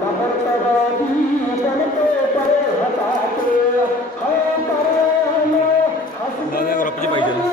दादा ग्रुप च पाई जाओ।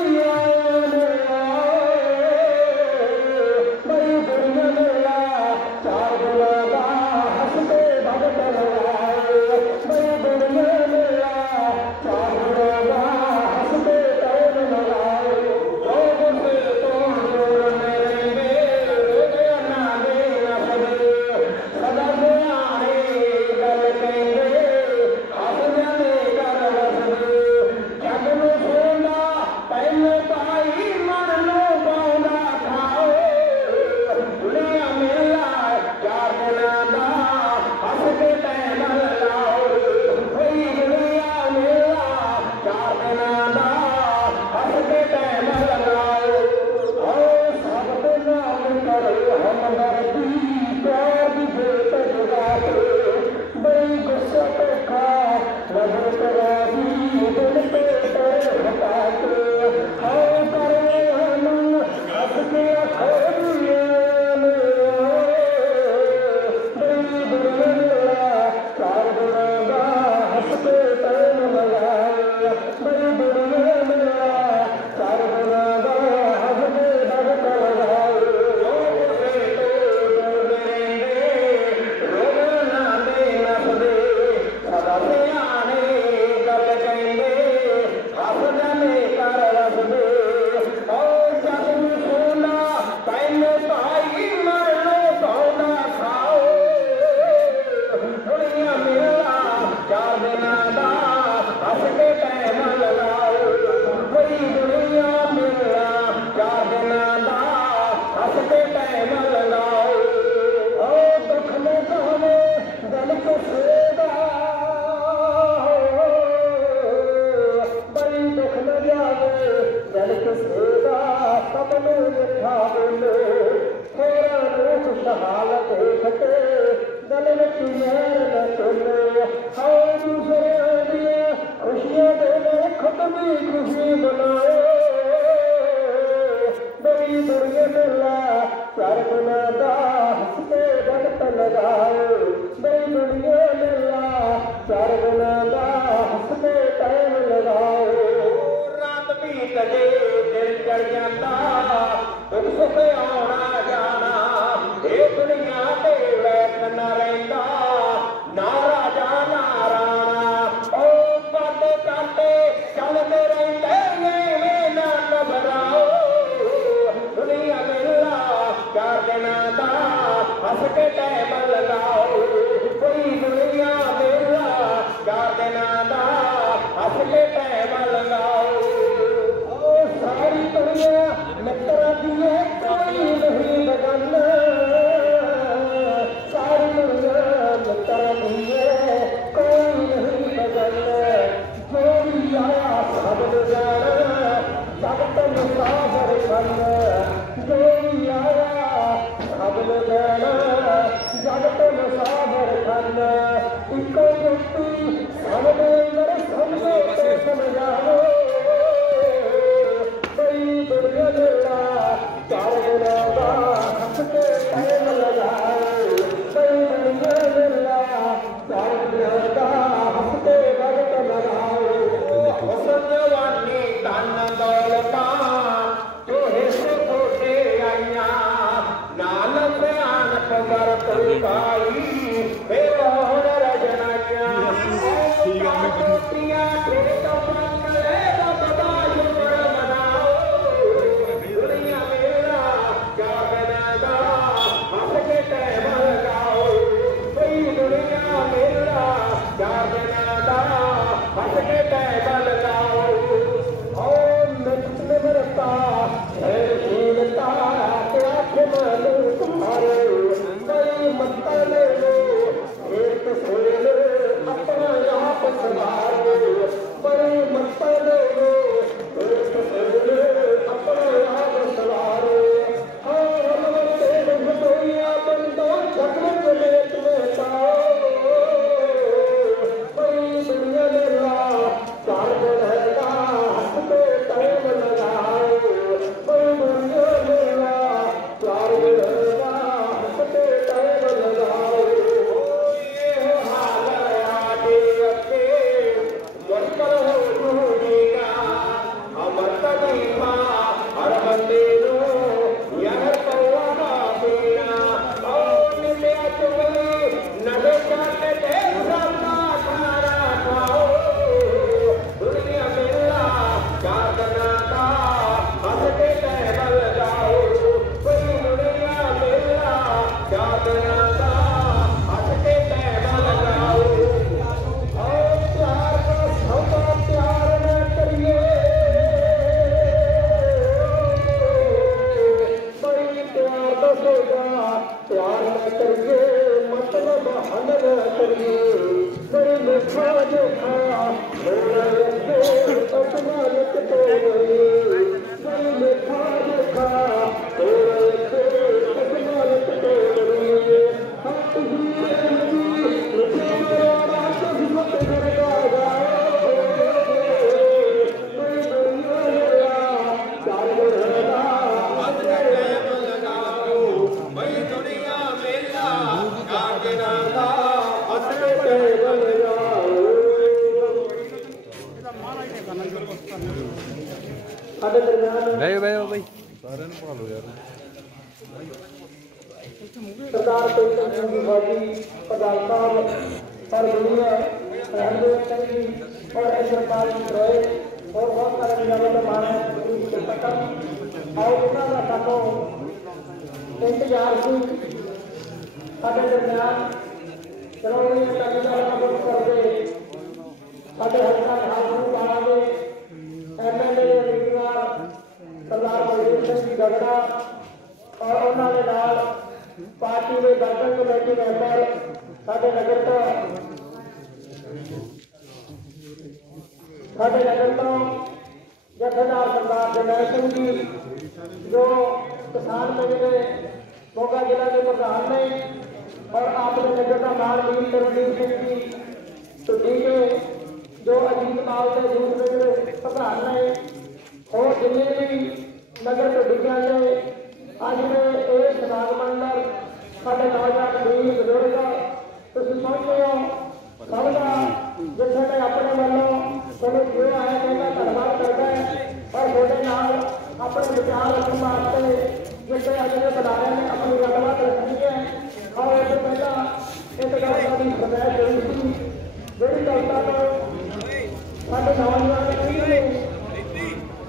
प्यार न करिए मतलब हल न करिए कोई मिठा देखा असमानत तोड़िए कोई मिठा देखा असमानत तोड़िए ਬਹਿ ਬਾਈ ਸਾਰਿਆਂ ਨੂੰ ਪਾ ਲਓ ਯਾਰ सरदार पेंशन सिंह फौजी प्रधान साहब पर दुनिया रणदेव सिंह जी और सरकार रोए और बहुत सारे निगम माने और उन्होंने साथों इंतजार की साढ़े दरमियान श्रोमणी अकाली दल का मुख्य करते साढ़े हल्का हाजू बाड़ा के MLA उम्मीदवार सरदार बलदेव सिंह जी गगड़ा और उन्होंने नाल पार्टी के वर्किंग कमेटी मैंबर साढ़े नगर तो जथेदार सरदार जरनैल सिंह जी जो किसान मेले के मोगा जिला के प्रधान ने और अपने नगर का माल मीर तरनदीप सिंह जी टुड्डी के जो अजीत माल के यूथ मेले के प्रधान ने और जिन्हें भी नगर टुड्डियां ने आज में एक नागमंडल साढ़े नौजवान गरीब बुजुर्ग तुम समझते हो सबका जिसे मैं अपने वालों तुम जो है मैं धन्यवाद करता है और थोड़े नाल अपने विचार रखने वास्ते जिसे अगले बुलाए ने अपनी गलबात रखनी है और इससे पहला एक गलता की फरमाइश हुई थी जी गलता को साढ़े नौजवान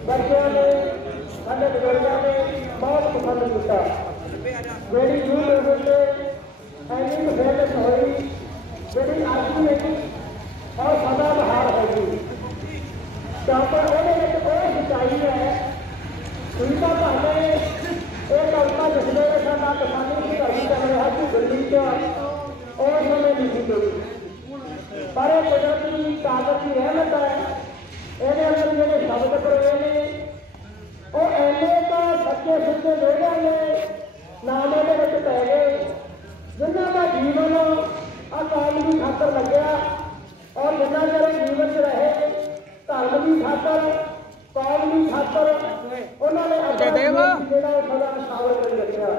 बच्चों ने साढ़े बुजुर्गों ने बहुत पसंद किया मेरी यूट्यूब से ऐसी फेमस हुई मेरी आदमी है और सदा बहार होगी क्योंकि उन्होंने सिंचाई है उनका पहले एक कविता जिसने सारा किसानी की धरती कर रहा कि दिल्ली का और समय नहीं गई पर कुदरत की ताकत की रहमत है ये अंदर जो शब्द पड़े ने और ऐसे का सच्चे सच्चे लोगों ने नामों के पै गए जिन्हों का जीवन आ कौम की खातर लग्या और जिन्ना चेर जीवन च रहे धर्म की खातर कौम की खातर उन्होंने अपना सदा निछावर कर रखा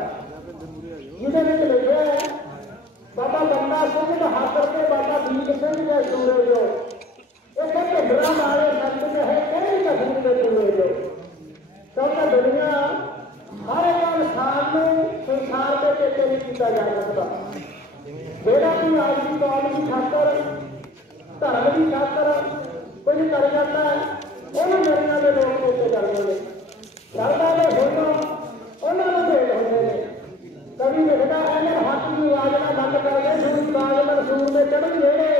जिसे लिखे है बाबा बंदा सिंह बहादुर के बाबा दीप सिंह के सूरज जो एक भिडरा मारे संत है कई कसम के सूरज जो क्योंकि दुनिया हर एक इंसान में संसार के चेते नहीं किया जा सकता जोड़ा कोई आज की कौम की खातर धर्म की खातर कुछ कर जाता है उन्होंने दुनिया के लोग चेते करते हैं करता है होना उन्होंने भेद होते हैं कभी लिखता है हाथ की आवाज ना बंद कर दे सूर बाग मंसूर में चढ़ गए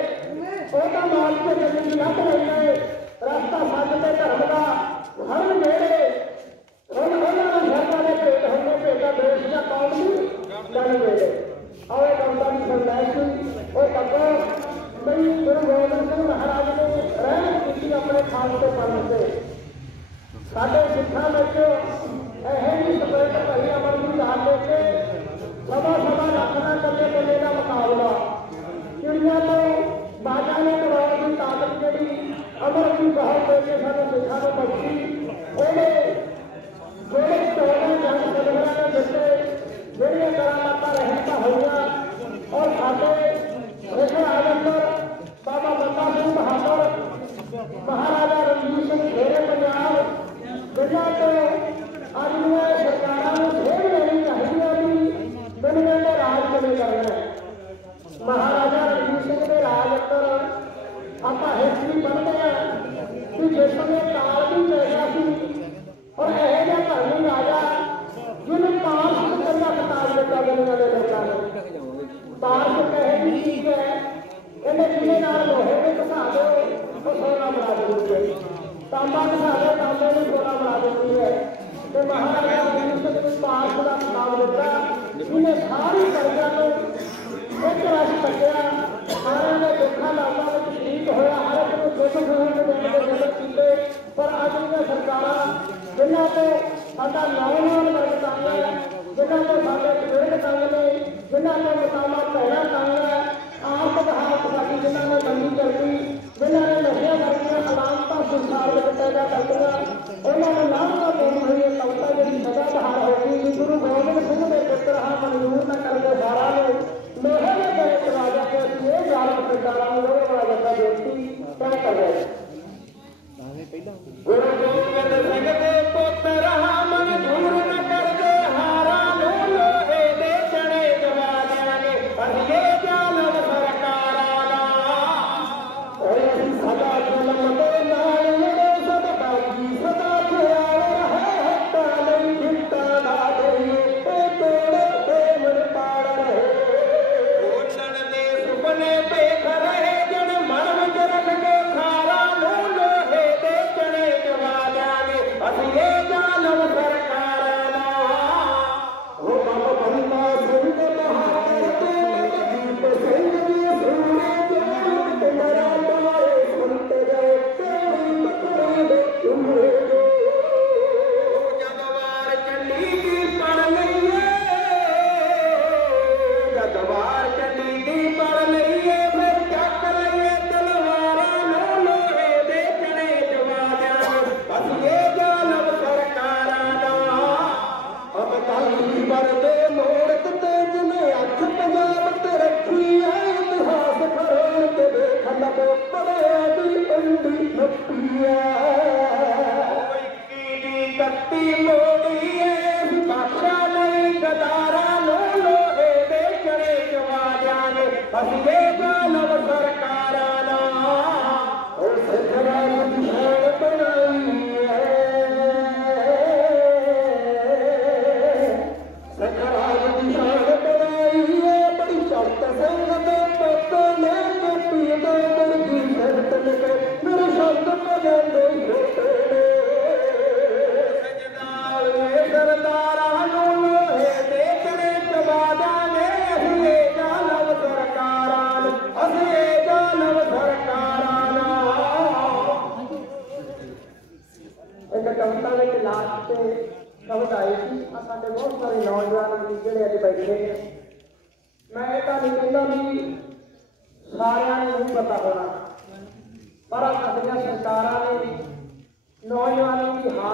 ਉਹਦਾ ਮਾਲ ਤੇ ਜੰਗਲ ਦੀ ਲੱਤ ਰਹਿੰਦਾ ਹੈ ਰਸਤਾ ਸੱਚ ਤੇ ਧਰਮ ਦਾ ਹਰ ਵੇਲੇ ਉਹਨਾਂ ਨੂੰ ਸਰਕਾਰ ਦੇ ਭੇਟ ਹੁੰਦੇ ਭੇਟਾ ਦੇਸ਼ ਦਾ ਕੌਮ ਨੂੰ ਜਾਣ ਵੇਲੇ ਆਵੇ ਕੰਦਾ ਦੀ ਸੰਦੇਸ਼ ਉਹ ਪੱਕਾ ਬਈ ਗੁਰੂ ਗੋਬਿੰਦ ਸਿੰਘ ਮਹਾਰਾਜ ਨੇ ਰਹਿਮਤ ਕੀਤੀ ਆਪਣੇ ਖਾਸ ਤੋਂ ਕਰਨ ਤੇ ਸਾਡੇ ਸਿੱਖਾਂ ਵਿੱਚ ਇਹ ਹੀ ਸਪਰੇਟ ਭਰੀ ਅਮਰ ਦੀ ਦਾਤ ਦੇ ਕੇ ਸਭਾ ਸਭਾ ਰੱਖਣਾ ਕੱਲੇ ਕੱਲੇ ਦਾ ਮੁਕਾਬਲਾ ਚਿੜੀਆਂ ਤੋਂ बाजा ने करवाने की ताकत जी अमर की बहुत देखे सारे सिखा को बख्शी जोड़े चौदह जंग सदगरा ने जिससे ਜਿਹੜੀਆਂ करामाता रहता हुई और साथे रेखा आजमगढ़ बाबा बंदा सिंह बहादुर महाराजा रणजीत सिंह घेरे पंजाब जिन्हों को अज सरकारों को खेल लेनी चाहिए भी दुनिया में राज किमें करना है महाराजा रणजीत सिंह के राज अंदर आप हिस्ट्री पढ़ते हैं कि जिस समय काल भी पैसा सी और यह धर्मी राजा जिन्हें पार्श करना खिताब दिता दुनिया के लोगों ने पार्श कहे चीज है इन्हें जिले लोहे में घसा दो तो सोना बना देती है तांबा घसा दो तांबे में सोना बना देती है तो महाराजा रणजीत सिंह ने पार्श का खिताब दिता कि ने सारी प्रजा को एक रस कटिया सारे ने दुखा लाभों में शरीक होया हर एक को सुख सहूलत देने के जतन किए पर अज दी सरकार जिन्हों को साडा नौजवान वर्ग तंग है जिन्हों को साडे बजुर्ग तंग ने जिन्हों को मकामा भैड़ा तंग है आर्थिक हालत साडी जिन्हों ने मंदी करती जिन्हों ने नशे वर्गियां अलामत संसार में पैदा कर दिया उन्होंने लाभों देनी हुई कविता जी सदा बहार होगी गुरु गोबिंद सिंह ने पुत्र हाँ मंजूर न करके सारा ने लोहे में गए राजा के ये जाल सरकारा लोहे वाला जैसा बेटी तय कर रहे गुरु गोबिंद सिंह के पुत्र हाँ मंजूर न करके हारा लोहे दे चढ़े जवानिया ने ये जाल सरकारा सदा जन्म दे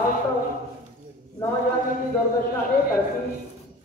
नाल सब बाकी सदा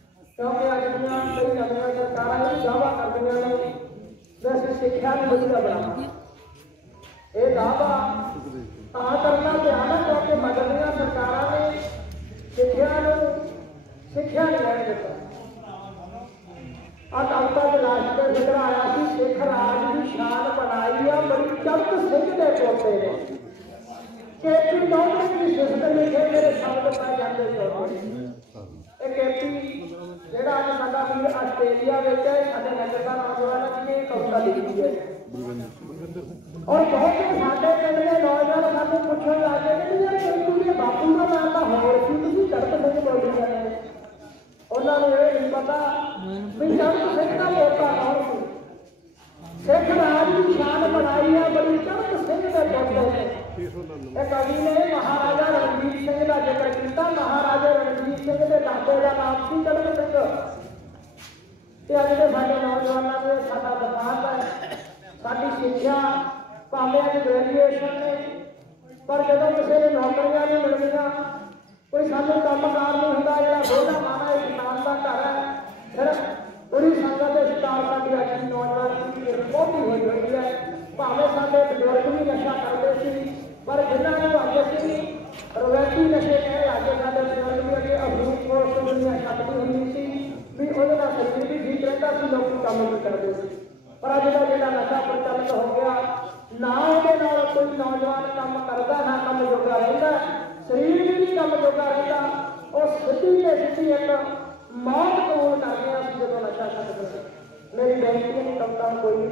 मेरी बेनती है कविता कोई नहीं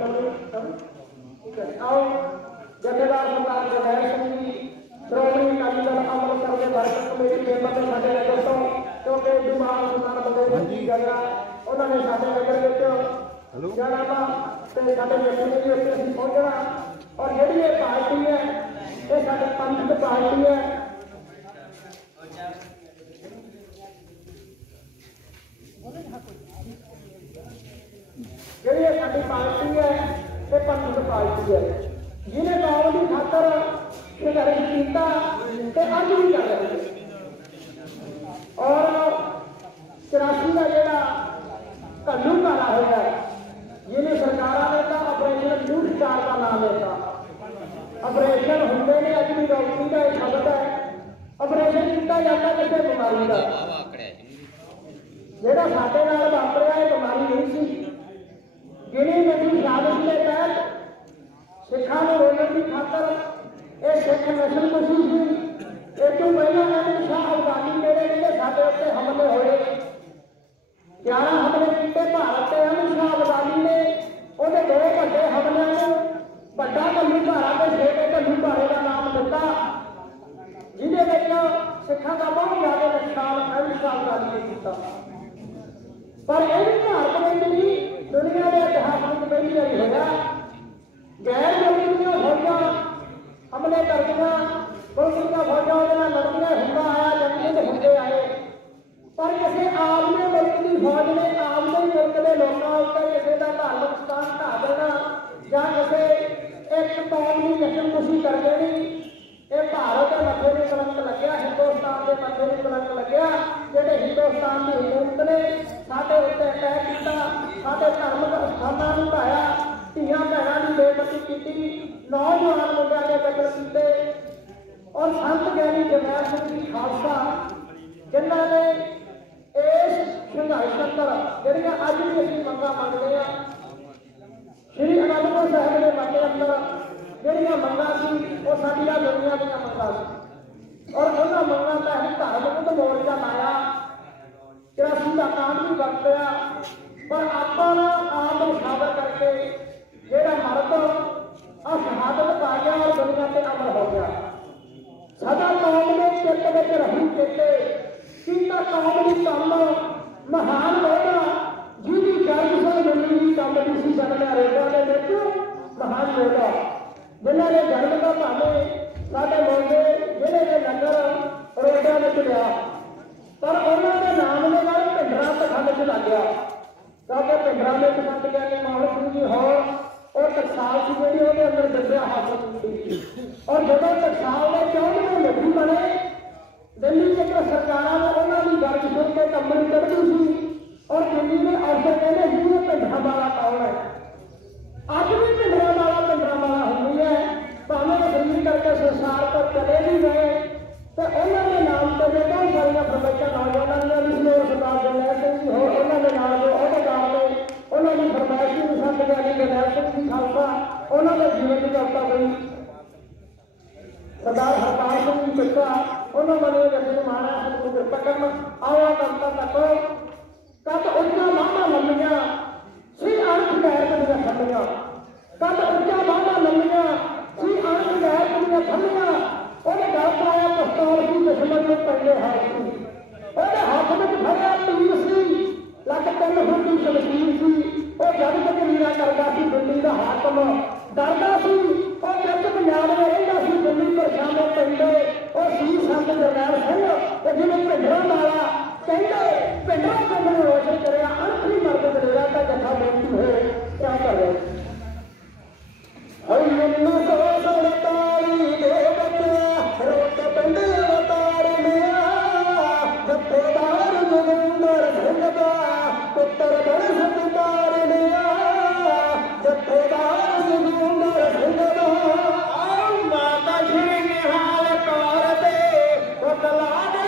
कर आओ जथेदार सरकार जगैर सिंह जी श्रोमणी अकाली दल अमृतसर के वर्कर कमेटी मेंबर ने साडे दोस्तों क्योंकि दिमाग सुनार बंदे जी जगरा उन्होंने साडे नगर हेलो जाना वा ते साडे जथे भी उत्थे असीं पहुंचना और जिहड़ी ये पार्टी है ये साडे पंथ पार्टी है जिहड़ी साडी पार्टी है ये पंथ पार्टी है जिन्हें गाँव की खातर संघर्ष किया ते अज भी कर रहे हैं और 84 का जोड़ा घल्लू घारा होया जिन्हें सरकार ने तो ऑपरेशन झूठ स्टार का नाम लेता ऑपरेशन होंगे ने अज भी डॉक्टरी का एक शब्द है ऑपरेशन किया जाता किसी बीमारी का जोड़ा साडे नाल वापरिया ये बीमारी नहीं सी गिनी नदी साजिश के तहत सिखा रोकने की खातर यह सिख नस्ल कुशी थी एक तो पहला अहमद शाह अफगानी मेरे लिए साढ़े उत्ते हमले होए 11 हमले किए भारत के अहमद शाह अफगानी ने उन्हें 2 बड़े हमलों को बड़ा घल्लू घारा के छोटे घल्लू घारे का नाम दिता जिहदे सिखा का बहुत ज्यादा नुकसान अहमद शाह अफगानी ने किया पर यह भी भारत में भी दुनिया के इतिहास में पहली बार होया गैर मुल्की फौजा हमले कर दिया मुल्की फौजा लड़दियां हुंदा आया जंगी होंदे आए पर किसी आदमी मुल्क की फौज ने आदमी मुल्क के लोगों उत्ते किसी का धार्मिक स्थान ढा देना या किसी एक कौम की जश्नखुशी कर देनी ये भारत के मथे में कलंक लग्या हिंदुस्तान के मथे में कलंक लग्या जिहड़े हिंदुस्तान की हुकूमत ने साडे उत्ते अटैक किया साडे धार्मिक स्थानां नूं ढाया धियां भैणां की बेपत्ती की नौजवान मुंडियां के कतल किए और संत ज्ञानी जरनैल सिंह जी खालसा जिन्हों ने इस संघर्ष अंदर जिहड़ियां अज भी असीं मंगां मंगदे हां श्री अनंदपुर साहिब के मते अंदर जिहड़ियां मंगां सी वो साडीआं दुनिया दीआं मंगां सी और उन्हां मंगां तहत धार्मिक मोर्चा लाया 84 का कांड भी वरतिया पर आपां आप मुशावर करके जेड़ा मर्द शहादत पा गया और दुनिया से अमर हो गया सदा कौम ने चित्त में रही चेते कितना कौम की कम महान होगा जिहदी गर्ज से मिली की कम की सी जन्म रेटा के विच महान होगा जिन्हों ने जन्म का भावे साडे मुंडे जिले के नगर रोडा में लिया पर उन्होंने नाम के नाल भिंडरा पखंड च लग गया क्योंकि भिंडरा में संत ज्ञानी मोहन सिंह जी होर और टकसाल की जी अंदर विद्या हासिल की और जो टकसाल ने 14वें मुखी बने दिल्ली के सरकार उन्होंने गर्ज सुन के कंबनी कढ़ी सी और दिल्ली में अफसर कहते जी ये भिंडरा वाला कौन है अज भी भिंडरा वाला हुई है भावें खरीद करके संसार पर चले भी गए तो उन्होंने नाम से जो बहुत सारिया फरमाइशा नौजवानों ने भी और सरकार जरनैल सिंह जी होर उन्होंने नाम जो अहदेदार ने उन्होंने फरमाइश भी संत ज्ञानी जरनैल सिंह जी खालसा उन्होंने जीवन की कविता गई सरदार हरपाल सिंह जी पिता उन्होंने जैसे माना सतगुर पकड़ आवा करता तको कद उच्चा मामा लंबिया श्री अर्थ गैर दियां फलियां कद उच्चा मामा लंबिया श्री अर्थ गैर दियां फलियां ਉਹਨੇ ਗੱਲ ਪਾਇਆ ਪਿਸਤੌਲ ਦੀ ਦੁਸ਼ਮਣ ਨੂੰ ਪੈਂਦੇ ਹਾਲ ਸੀ ਉਹਦੇ ਹੱਥ ਵਿੱਚ ਫੜਿਆ ਤੀਰ ਸੀ ਲੱਗ 3 ਫੁੱਟ ਦੀ ਸ਼ਮਸ਼ੀਰ ਸੀ ਉਹ ਜਦ ਤੱਕ ਲੀਰਾ ਕਰਦਾ ਸੀ ਦਿੱਲੀ ਦਾ ਹਾਕਮ ਡਰਦਾ ਸੀ ਉਹ ਜਦ ਪੰਜਾਬ में ਰਹਿੰਦਾ ਸੀ ਦਿੱਲੀ ਪਰਛਾਵੇਂ ਪੈਂਦੇ ਉਹ ਸੀ ਸੰਤ ਜਰਨੈਲ ਸਿੰਘ ਤੇ ਜਿਹਨੇ ਭਿੰਡਰਾਂ ਵਾਲਾ ਕਹਿੰਦੇ ਭਿੰਡਰਾਂ ਪਿੰਡ ਨੂੰ ਰੋਸ਼ਨ ਕਰਿਆ ਅਣਖੀ ਮਰਦ ਦਲੇਰਾ ਦਾ ਜੱਥਾ ਬੇਨਤੀ ਹੋਏ ਕਿਆ ਕਰ ਰਹੇ ਹਈ ਮੈਨੂੰ ਸੋ ਸੜਤਾਈ ਦੇ रोक पिंड अवतार मिया जत्थेदार जोगिंदर सिंह दा पुत्र बड़ सत्कार मिया जत्थेदार जोगिंदर सिंह दा माता श्री निहाल कौर दे पुतला दे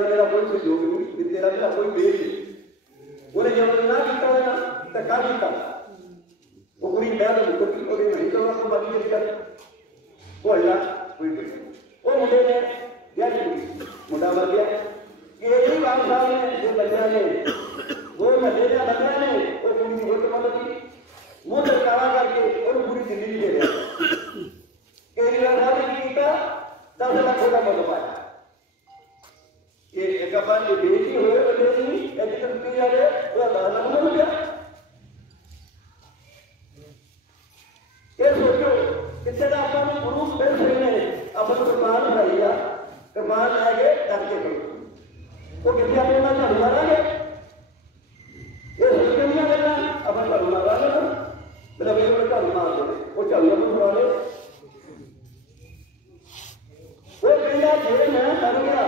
तेरा मेरा कोई सहयोग नहीं, तेरा मेरा कोई मेल नहीं। उन्हें जब ना किया धक्का किया वो कुड़ी मैं तो मुकर की और नहीं करना तो बाकी नहीं कर वो अल्लाह कोई नहीं वो मुझे ने क्या मुंडा मर गया ये ही बात साहब ने जो बच्चा ने वो मजेदार बच्चा ने वो कुड़ी की वोट मार दी मुंह सरकारा करके और पूरी दिल्ली ले गया केजरीवाल साहब ने किया 10 लाख का मत पाया ये एक बार ये बेटी हुए बंदे नहीं एजुकेशन की जा रहे वो 10 लाख में हो गया। ये सोचो कितने का अपन पुरुष फिर से अपन कुर्बान भैया कुर्बान आएंगे करके करो वो कितने अपने ना झाड़ू मारेंगे ये सोच नहीं करना अपन झाड़ू मारा लेना मेरा भैया झाड़ू मार दे वो झाड़ू मार दे वो कहना जेल में कर गया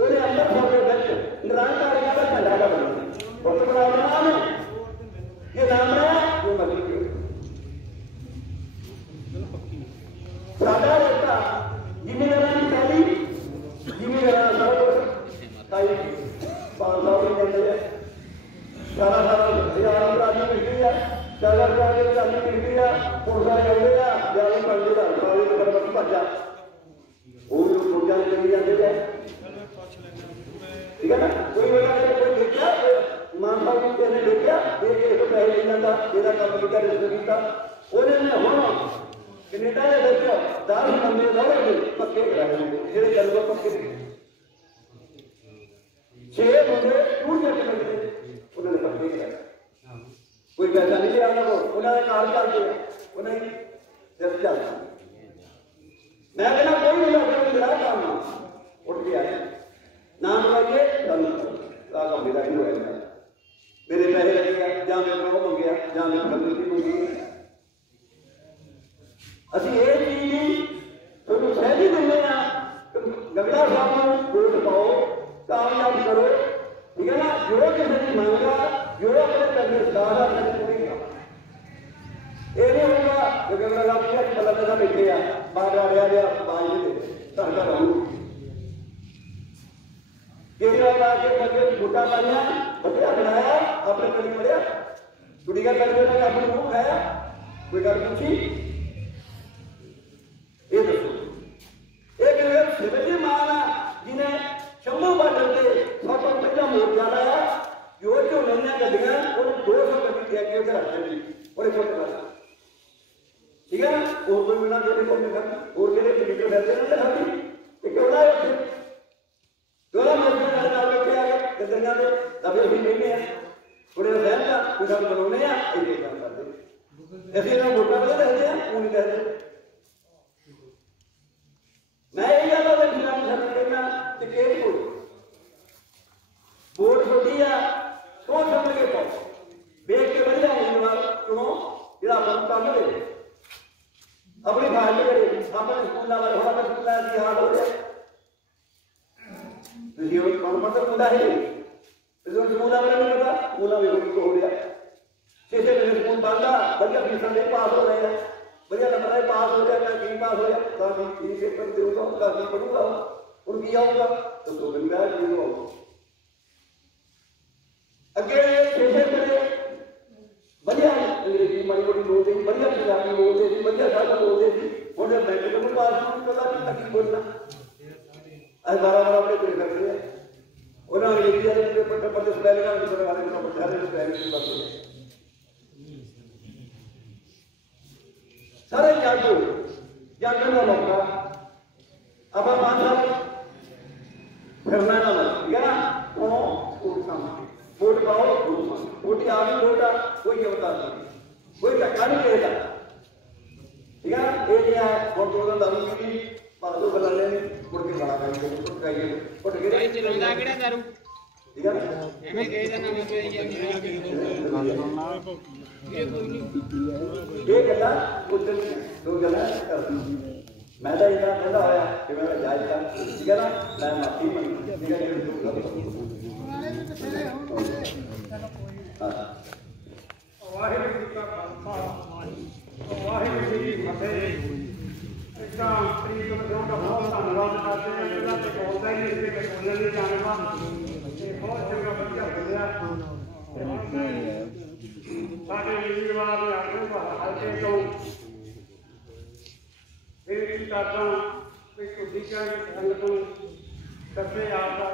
उन्हें अंदर छोड़ बच निरंकार का झंडा का बना वो तो बड़ा नाम है ये नाम है वो मजबूत सादा रहता जिम्मेदारी पहली जिम्मेदारी सब ताई 500 मिलते हैं सारा यार आदमी मिल गया चार आदमी मिल गया पुरसा चल गया जाली कर दिया सारी तरफ भजा वो लोग पूजा चली जाते हैं ठीक है ना कोई बड़ा कोई देखा मानता हूं कि ने देखा एक पहले नहीं जाता तेरा काम किया रिश्ते का उन्होंने होना कनेडा ਦੇ ਵਿੱਚ 10 ਬੰਦੇ ਰਹੇ ਪੱਕੇ ਕਰਾਏ ਨੇ ਜਿਹੜੇ ਜਲਵਾ ਪੱਕੇ 6 ਬੰਦੇ ਟੂਰ ਕੇ ਕਰਦੇ ਉਹਨਾਂ ਨੇ ਪੱਕੇ ਕਰਾਏ ਕੋਈ ਪੈਸਾ ਨਹੀਂ ਲਿਆ ਉਹਨਾਂ ਕੋਲ ਉਹਨਾਂ ਦਾ ਕਾਰ ਚੱਲਦੇ ਆ ਉਹਨਾਂ ਦੀ ਜਦ ਚੱਲਦਾ ਮੈਂ ਕਹਿੰਦਾ ਕੋਈ ਨਹੀਂ ਆਪਣਾ ਜਿਹੜਾ ਕੰਮ ਉੱਠ ਕੇ ਆਇਆ ਨਾਮ ਲਾਈਏ ਸਾਨੂੰ ਆ ਕੰਮ ਮੇਰਾ ਹੀ ਹੋਇਆ ਮੇਰੇ ਪੈਸੇ ਲੱਗੇ ਜਾਂ ਮੈਂ ਉਹ ਮੰਗਿਆ ਜਾਂ ਮੈਂ ਗਲਤੀ ਮੰਗੀ ਅਸੀਂ ਇਹ ਚੀਜ਼ ਤੁਹਾਨੂੰ ਸਹਿਜ ਦਿੰਦੇ ਆ ਗੰਗਾ ਸਾਹਿਬ ਨੂੰ ਵੋਟ ਪਾਓ ਕਾਮਯਾਬ ਕਰੋ ਠੀਕ ਹੈ ਨਾ ਜੋ ਕਿਸੇ ਦੀ ਮੰਗ ਆ ਜੋ ਆਪਣੇ ਕਰਨੇ ਸਾਰਾ ਕਰਨ ਪੂਰੀ ਇਹ ਨਹੀਂ ਹੋਊਗਾ ਕਿ ਗੰਗਾ ਸਾਹਿਬ ਦੀ ਬਲਦ ਦਾ ਬੈਠੇ ਆ ਬਾਹਰ ਆ ਰਿਹਾ ਬਾਈ ਦੇ ਧਰਕਾ ਰਹੂ केजरीवाल आके बच्चे छोटा पाया बच्चा बनाया अपने कभी बढ़िया छुट्टी का करके ना अपने मुंह खाया कोई कर पूछी ये दसो एक शिवजी महाराज जिन्हें शंभू बाटल के सब पहला मोर्चा लाया जो नन्या गड्डियां और 200 गड्डी दिया के उधर आते थे और एक फोटो लगा ठीक है ना और कोई मिला जो फोटो लगा और मेरे वीडियो रहते ना खाती ये क्यों ना दोला मोर्चा का बैठे आ गए गड्डियां दे अभी भी नहीं है थोड़े रहन का कुछ हम बनाने हैं एक काम करते ऐसे ना वोटा बदल रहते हैं वो नहीं रहते मैं ये कहता हूं कि हम सब करना कि केस वोट छोटी है सोच समझ के पाओ देख के बढ़िया उम्मीदवार चुनो जिला अपन काम करे अपनी भाषा करे अपने स्कूल वाले हो अपने स्कूल की हाल हो जाए तो ये कौन मतलब मुद्दा है तो स्कूल वाले नहीं पता स्कूल में हो गया जैसे स्कूल बंदा बढ़िया फीस दे पास हो रहे हैं बढ़िया नंबर पास हो गया कहीं पास हो गया तो ये पेपर दूंगा उनका भी पढ़ूंगा उनकी आऊंगा तो 2 दिन बाद भी होगा अगे जैसे करे बढ़िया अंग्रेजी माड़ी मोटी बोलते थी बढ़िया पंजाबी बोलते थी बढ़िया सारा बोलते थी उन्हें बैंक में पास नहीं पता नहीं तक बोलना आज 12 अपने कोई करते हैं उन्हें अंग्रेजी वाले पेपर पर स्पेलिंग का भी वाले को पढ़ाने स्पेलिंग की बात है सारे जागो जागरण का मौका अब मान लो फिरना ना ठीक है ना वोट पाओ वोट आ भी वोट कोई होता नहीं कोई धक्का नहीं देगा ठीक है ये क्या है वोट दो दारू की पादो बना लेने वोट के बड़ा खाइए वोट खाइए वोट के भाई चलदा केड़ा दारू ठीक है एमे कहे दा नाम पे ये गला कुछ दो गला कर मैं तो इतना कहता होया कि मैं जायज था ठीक है ना मैं माफी मांगी ठीक है वाहिगुरू जी का खालसा वाहिगुरू जी की फतेह एकदम प्रीत बंदों का बहुत धन्यवाद करते हैं। इन्होंने तो बोलता ही नहीं कि बोलने नहीं जाना बहुत जगह बढ़िया बोलिया साढ़े वीरवार आने को हल्के तो बेनती करता हूँ कि खुदी का संगत सबसे आपका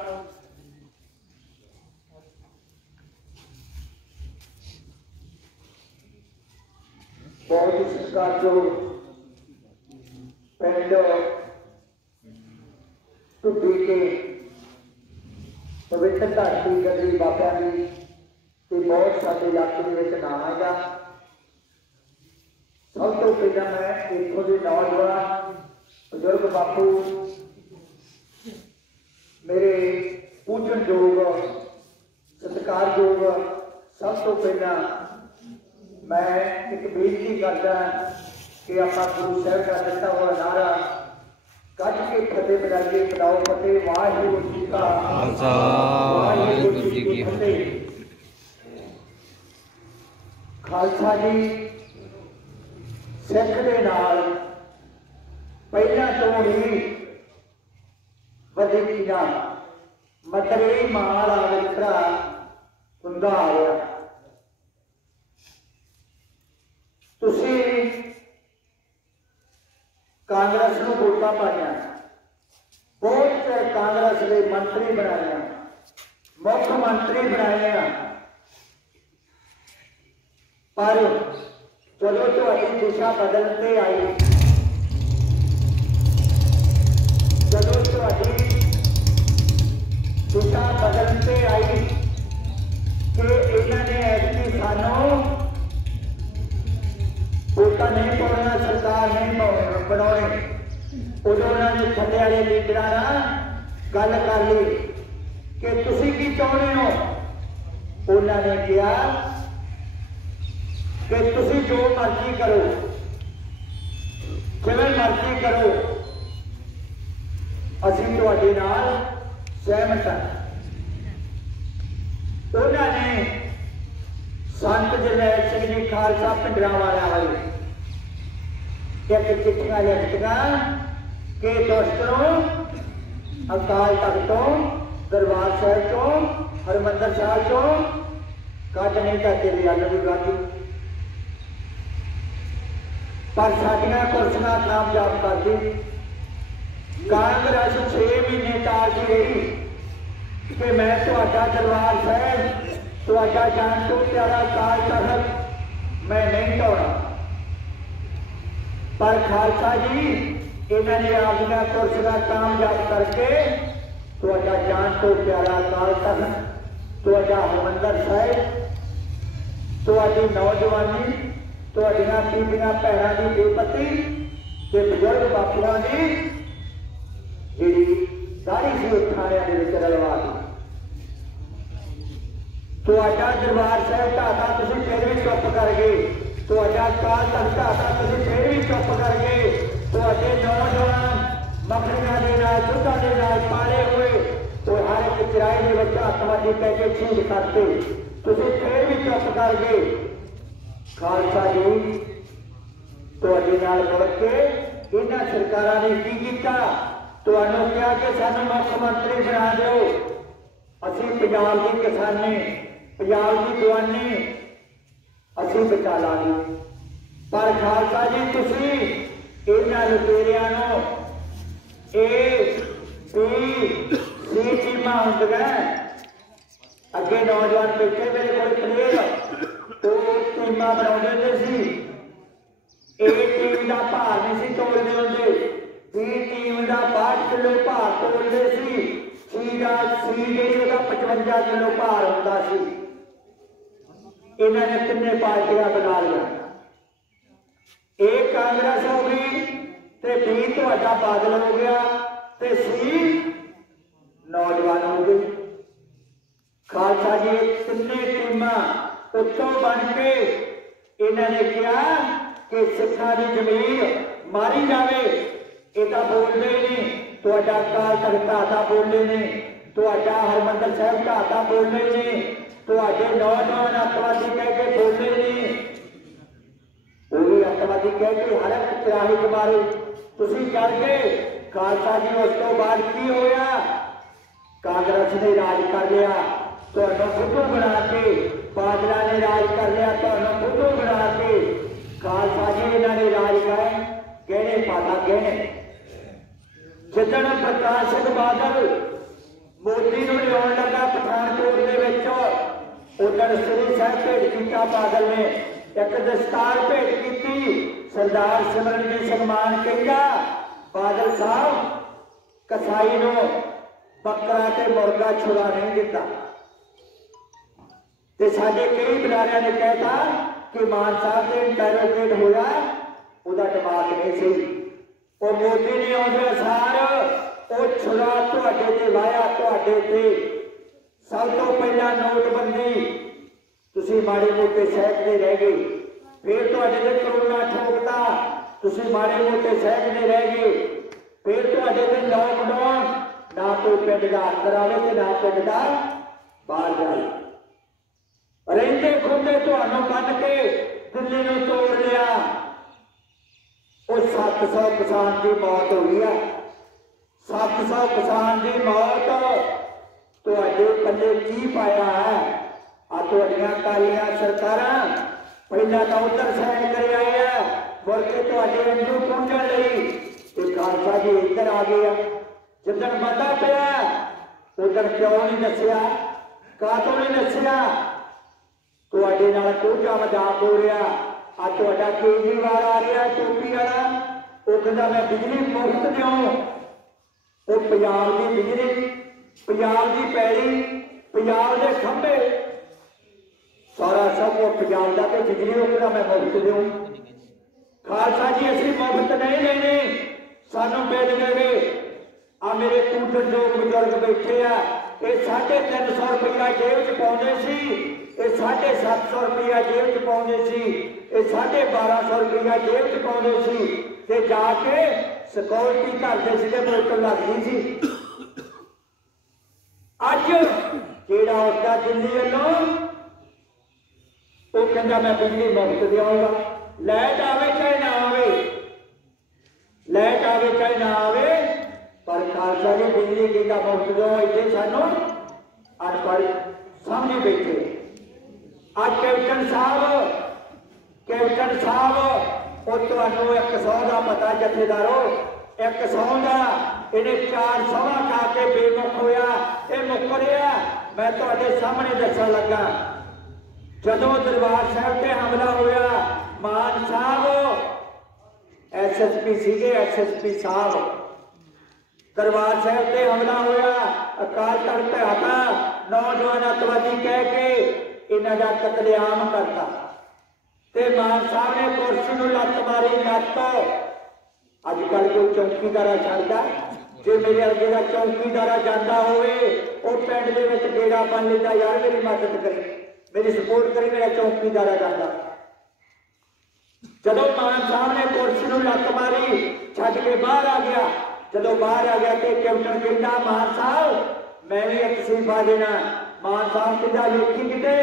बहुत ही संस्कार जो पिंड टुड्डी के पवित्र धरती गद्दी बाबा की बहुत सारे इलाके नाम है। सब तो पहला मैं इतों के नौजवान बजुर्ग बापू मेरे पूजन योग सत्कार योग सब तो पहला मैं एक बेनती करता कि अपना गुरु साहब का दिता हुआ नारा कट के फतेह बनाइए बनाओ फतेह वाहिगुरू जी का खालसा वाहिगुरू जी की फतेह। खालसा जी सिख दे नाल पहला तो ही वधीकिया मतरे माल आवित्रा हुंदा आ रहा। तुसी कांग्रेस को वोटां पाइया बहुत कांग्रेस के मंत्री बनाए मुख्यमंत्री बनाए पर चलो थोड़ी दिशा बदलते आई चलो थोड़ी दिशा बदलते आई कि इन्होंने ऐसी सानू वोटा नहीं पाना सरकार नहीं बनाने उदों उन्होंने थले वाले लीडर गल कर ली कि तुसी की चाहते हो। उन्होंने कहा कि तुसी जो मर्जी करो जिवें मर्जी करो असीं तुहाडे नाल सहमत हां। उन्होंने संत जरनैल सिंह जी खालसा पिंडरांवाला वाले एक चिट्ठियां लिखियां कि दोस्तों अकाल तख्त तो दरबार साहिब तो हरमंदर साहिब तो कट नहीं तो तेरी अल भी गाती पर साडियां कुर्सियां कामयाब कर दी। कांग्रेस 6 महीने टालती रही कि मैं तुहाडा दरबार साहिब तुहाडा जान तो प्यारा अकाल तख्त मैं नहीं ढाउणा। पर खालसा जी इन्होंने आपनियां कुर्सियां कामयाब करके तुहाडा जान तो प्यारा अकाल तख्त तुहाडा हरमंदर साहिब तुहाडी नौजवानी तुहाडियां बीबियां भैणां दी बेपत्ती ते बजुर्ग बापुआं दी जिहड़ी सारी सी थाणियां दे विच रलवा दी। तुहाडा दरबार साहिब ढाता तुसीं फिर भी चुप कर गए तुहाडा अकाल तख्त ढाता तुसीं फिर भी चुप कर गए। तुहाडे नौजवान मखणियां दे नाल दुद्धां दे नाल पाले हुए तो हर एक चराई दे विच अतवादी कह के शहीद करते तुसीं फिर भी चुप कर गए। खालसा जी तुहाडे नाल मुड़ के इन्हां सरकारां ने की कीता तुहानूं कहा कि सानूं मुख्यमंत्री बना दिओ असीं पंजाब दी किसानी पंजाब दी दवानी असीं बचा लांगे। पर खालसा जी तुसीं इन्हां लुटेरियां नूं सी टीमां हुंदियां अगे नौजवान बैठे मेरे कोल प्लेयर तो टीमां बनाउंदे सी टीम का भार नहीं सी तोड़ते होंगे बी टीम का 62 किलो भार तोड़ते सी सी जी 55 किलो भार होता सी। इन्होंने तिने पार्टियां बना लिया एक कांग्रेस हो गई ते बी तुहाडा बादल हो गया ते सी नौजवान हो गई। खालसा जी तिने टीमां उत्तों बन के इन्होंने कहा कि सिखां की जमीन मारी जाए इहदा बोलते नहीं तुहाडा अकाल तख्त ढाता बोले ने तुहाडा हरमंदर साहिब ढाता बोले ने तुहाडे नौजवान अतवादी कह के बोले ने वो भी अतवादी कह के हर एक चराही मारे तुसीं चढ़ के खालसा जी उस तो बाद की होया, कांग्रेस ने राज कर लिया, तुहानू फुद्दू बना के, बादलों ने राज कर लिया, तुहानू फुद्दू बना के, खालसा जी इन्होंने राज गए गहने पाता गहने। जिदन प्रकाश सिंह बादल मोदी नूं लियाउण लगा पठानकोट दे विच, उदण श्री साहब भेंट कीता बादल ने, एक दस्तार भेंट की, सरदार सिमरनजीत ਸਿੰਘ ਮਾਨ ਕਹਿੰਦਾ बादल साहब कसाई नूं बकरा ते मुर्गा छुड़ा नहीं दिता। ते साडे कई बुलारियां ने कहता कि मान साहब ने इंटरोगेट होया, उहदा दिमाग नहीं सही, वो मोदी ने आउंदे सार वो छुड़ा तुहाडे ते वाया, तुहाडे ते सब तो पहला नोटबंदी तुसीं माड़े मोटे सहकदे रह गए, फिर तुहाडे ते करोना ठोकता, तुसीं माड़े मोटे सहकदे रह गए, फिर तुहाडे ते लॉकडाउन, ना कोई पिंड दा अंदर आवे ते ना पिंड दा बाहर जाए, रहिंदे खुंदे तुहानू कढ के दिल्ली नूं तोड़ लिया। वो 700 किसान की मौत हुई है, 700 किसान की मौत तुहाडे पल्ले की पाया है? आ तुहाडीआं कालियां सरकारां पहला तो उधर साइन कर आई है, मुड़ के तुहाडे अंदू पहुंचण लई ते खालसा जी इधर आ गया। जिदन पता पिया उधर क्यों नहीं दसिया, कातों नहीं दसिया? तुहाडे नाल कोझा मजाक हो रहा। आ तुहाडा केजरीवाल आ गया टोपी वाला, वो कहंदा मैं बिजली मुफ्त देऊं, वो पंजाब की बिजली, पंजाब की पैली, पंजाब के खंभे, सारा सब वो पंजाब का तो बिजली वो कहंदा मैं मुफ्त दूं। खालसा जी असीं मुफ्त नहीं लेने, सानू बिल देवे। आ मेरे कूटन लोग बुजुर्ग बैठे आ, ये 350 रुपया जेब च पाउंदे सी, ये 750 रुपया जेब च पाउंदे सी, ये 1250 रुपया जेब च पाउंदे सी, ते जाके सिक्योरिटी करते सी ते बोतल लगदी सी। अज जेड़ा उसका दिल्ली वालों वो कहंदा मैं बिजली मुफ्त देवांगा, लाइट आवे चाहे ना आवे, लाइट आवे चाहे ना आवे, पर खालसा जी बिजली कहंदा मुफ्त दो। इत्थे सानू अनपढ़ समझ बैठे। आज कैप्टन साहब वो तुहानू 100 का पता जथेदारो, 100 का इन्हें 400 खा के बेमुख होया, ये मुकरिया। मैं तुहाडे सामने दसन लगा, जदों दरबार साहब ते हमला होया, मान साहब SSP सीगे, SSP साहब दरबार साहब ते हमला होया, अकाल तख्त हटा, नौजवान अतवादी कह के इन्हां दा कतलेआम करता, ते मान साहब ने कुर्सी नूं लत्त मारी, लत्त। अजकल कोई चौकीदारा छड्डदा, जे मेरे अगे का चौकीदारा जाता होवे वो पिंड दे विच डेरा बन लेंदा, यार मेरी मदद करी, मेरी सपोर्ट करी, मेरा चौकीदारा जाता। जदों मान साहब ने कुर्सी नूं लत्त मारी, छड्ड के बाहर आ गया, जदों बाहर आ गया तो कैप्टन कहता मान साहब मैं भी इस्तीफा देना। मान साहब कहता वेखी किते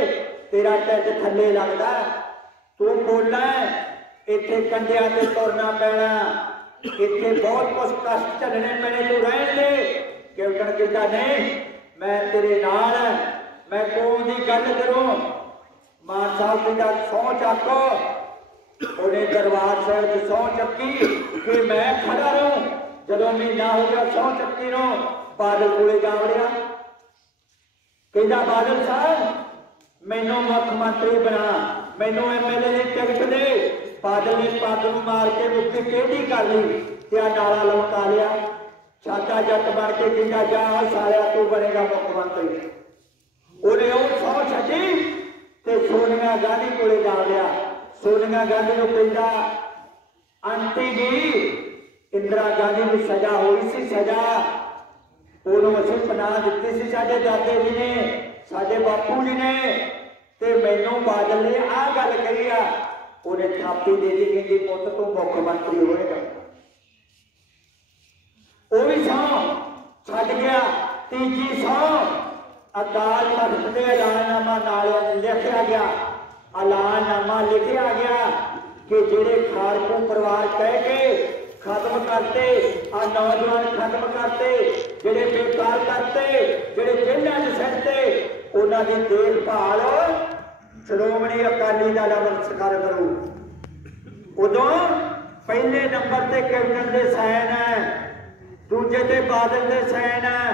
तेरा टिड्ड थल्ले लगदा, तू बोलना इत्थे कंडियां ते तुरना पैना, इत्थे बहुत कुछ कष्ट झलने पैने, तू रहन दे। कैप्टन कहता नहीं मैं तेरे नाल, मैं कौम दी गल करूं। मान साहब कहता सौं चको, उन्हें दरबार साहब सौं चक्की कि मैं खड़ा रहूं। जदों महीना हो गया सौं चक्की नो, बादल कोले जा वड़िया, कहता बादल साहब मैनू मुख्यमंत्री बना, मैनू MLA की टिकट दे। बादल ने पग नूं मार के मुक्ति टेढ़ी कर ली, त्या नाला लौटा लिया, छाता जट बन के कहता जा सालिया तू बनेगा मुख्यमंत्री। उन्हें वो सौं छड्डी ते सोनिया गांधी कोले जा लिया। सोनिया गांधी नूं कहता आंटी जी इंदिरा गांधी की सजा हुई सी, सजा उन्होंने असीं पनाह दित्ती सी साडे दादे जी ने, साडे बापू जी ने, ते मैनू बादल ने आ गल कही आ, उन्हें थापी दे दी, कहती पुत तू मुख्यमंत्री होएगा। वो भी सौं छड्ड गया। तीजी सौं अकाल तख्त दे ऐलाननामा नाल लिखिया गया, ऐलाननामा लिखिया गया कि जेड़े खारकू परिवार कह के खत्म करते, आ नौजवान खत्म करते, जेडे बेकार करते, जेडे जेलों च सटते, उन्होंने देखभाल श्रोमणी अकाली दल अंमृतसर करू। उदों पहले नंबर ते कैप्टन दे सैन है, दूजे ते बादल दे सैन है,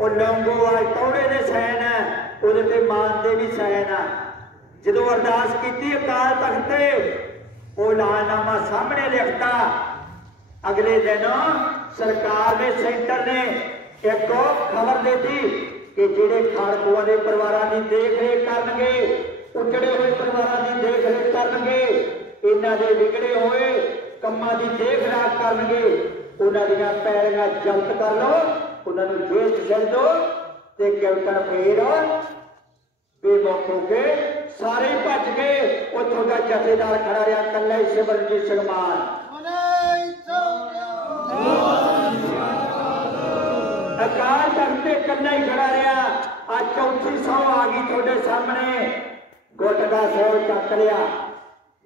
और लंगोवाल तौड़े दे सैन है, उहदे ते मान दे भी सैन है। जदों अरदास की अकाल तख्त ते वो ऐलाननामा सामने लिखता, अगले दिन सरकार ने सेंटर ने एक खबर दी थी कि जेडे खाड़कुआ के परिवारों की देख रेख करनगे, उजड़े हुए परिवारों की देख रेख करनगे, इन्हां दे बिगड़े हुए कम्मां की देख रेख करनगे, उन्हां दीयां पैड़ियां जब्त कर लो, उन्होंने जेल च सिल दो, ते कैप्टन फेर बेमुख हो के सारे भज गए। उतों का जथेदार खड़ा रहा कला ही सिमरनजीत सिंह मान। अकाल तख्त ते कला ही खड़ा रहा। आज चौथी सौ आ गई थोड़े सामने, गुटका साहब चक लिया,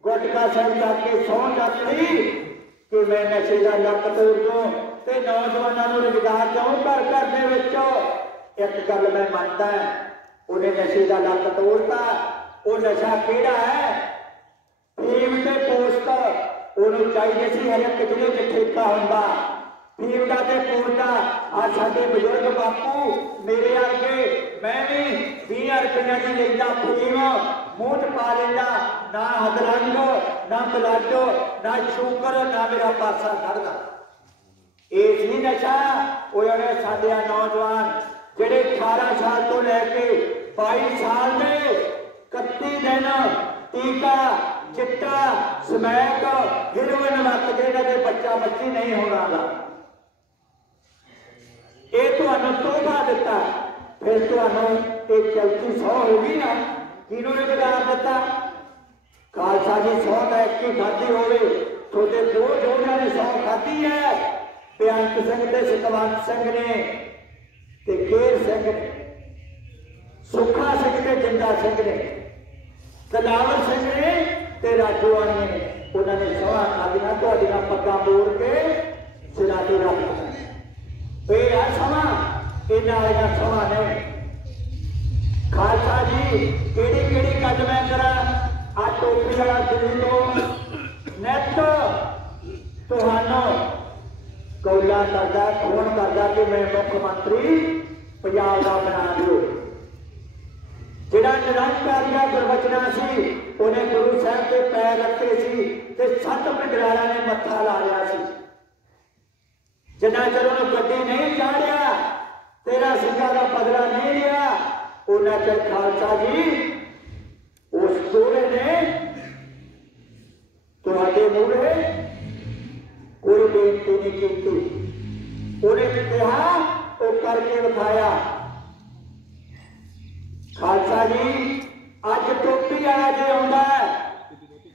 गुटका साहब चक के सौ चक ली कि मैं नशे का लक तोड़ दूं ते नौजवानों को रोजगार दूं। घर घर दे विचों एक गल मैं मानता, उन्हें नशे का लक तोड़ता। वो नशा केड़ा है? फीम ते पोस्ट उन्होंने चाहिए सी हर एक जिले च ठेका होंदा फीम का ते पोस्ट का। आ साडे बजुर्ग बापू मेरे वर्गे मैं भी 20 रुपया की लेंदा फीम मूँह च पा लेंदा, ना हदलंग ना बलाडो ना शूकर ना मेरा पासा खड़दा। ये नहीं नशा। वो साडे नौजवान जेडे 18 साल तो लैके 22 साल में 31 दिन टीका चिट्टा समैक हिरोइन वरत के बच्चा बच्ची नहीं होना। ये तोहफा दिता, फिर एक चौथी सौ होगी ना, किनों ने रोजगार दिता? खालसा जी 100 का एक ही खाधी होवे, थोड़े दो जोड़िया ने 100 खाधी है। बेअंत सिंह ते सतवंत सिंह ने ते केर सिंह ने, सुखा सिंह ते जिंदा सिंह ने, कलावर सिंह ने ते राजोआन ने, उन्होंने 100 खादियां तुहाडियां पग्गां मोड़ के सिरा ते रख दित्ता। समा इन्हां वालियां समा ने। खालसा जी केड़ी केड़ी गल मैं करा? आ टोपी वाला दिल्ली तो नैत तुहानू कौला करदा फोन करदा कि मैं मुख्यमंत्री पंजाब का बना दो। जिहड़ा निरंकारी का गुरबचना सी उन्हें गुरु साहब के पैर रखे सी ते 7 पिंडराला ने मत्था ला लिया सी। जिन्ना चर उन्होंने गड्डी नहीं चाढ़िया, 13 सिंघां का बदला नहीं लिया, उन्ना चर खालसा जी उस दोहरे ने तुहाडे मूहरे कोई बेनती नहीं की। उन्हें कहा तो करके दिखाया। खालसा जी अज टोपी वाला जो आंदा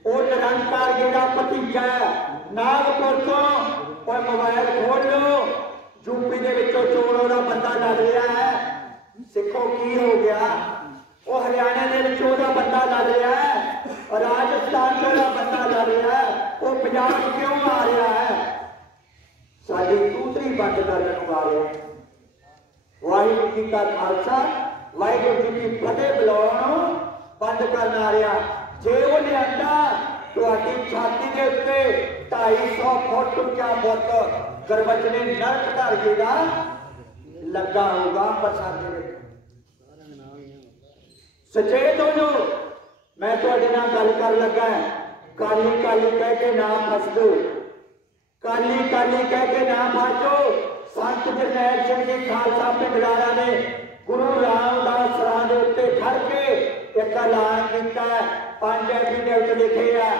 वो निरंकार जेड़ा भतीजा है नागपुर तो और मोबाइल खोल लो, यूपी के विचों चोरों का बंदा लड़ रहा है। सिखो की हो गया? वो हरियाणा के विचों का बंदा लड़ रहा है और राजस्थान का बंदा लड़ रहा है, वो पंजाब क्यों आ रहा है? साडी दूसरी बंद करने आ रहा है। वाहिगुरू जी का खालसा वाहिगुरू जी की फतेह बुलाउण बंद करना आ रहा। जे वो लिया तुहाडी छाती के उत्ते 250 फुट उच्चा बुत गुरबचने नरक धरती का लगा होगा अंमृतसर। सचेत हो जो। मैं तुहाडे नाल गल कर लगा, काली काली कह के ना फस दो, काली काली कह के ना फसो। संत जरनैल सिंह जी खालसा पिंडराला ने गुरु रामदास सराह के उत्ते खड़ के एक ऐलान किया। 5 एफिडेविट लिखे आ,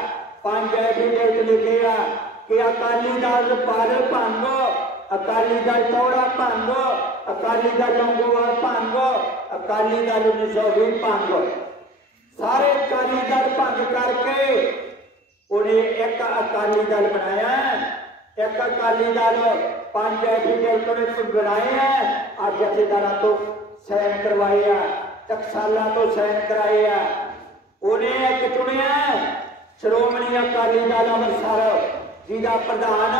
5 एफिडेविट लिखे आ कि अकाली दल पर भंगो, अकाली दल तौड़ा भंगो, अकाली दल लंगोवाल भंगो, अकाली दल 1920 भंगो। सारे अकाली दल भंग करके उन्हें एक अकाली दल बनाया। एक अकाली दल 5 एफिडेविट बनाए हैं। आज जथेदारां तो सैन करवाए आ, टकसाला तो सैन कराए आ। उन्हें एक चुनिया श्रोमणी अकाली दल अंमृतसर जिहदा प्रधान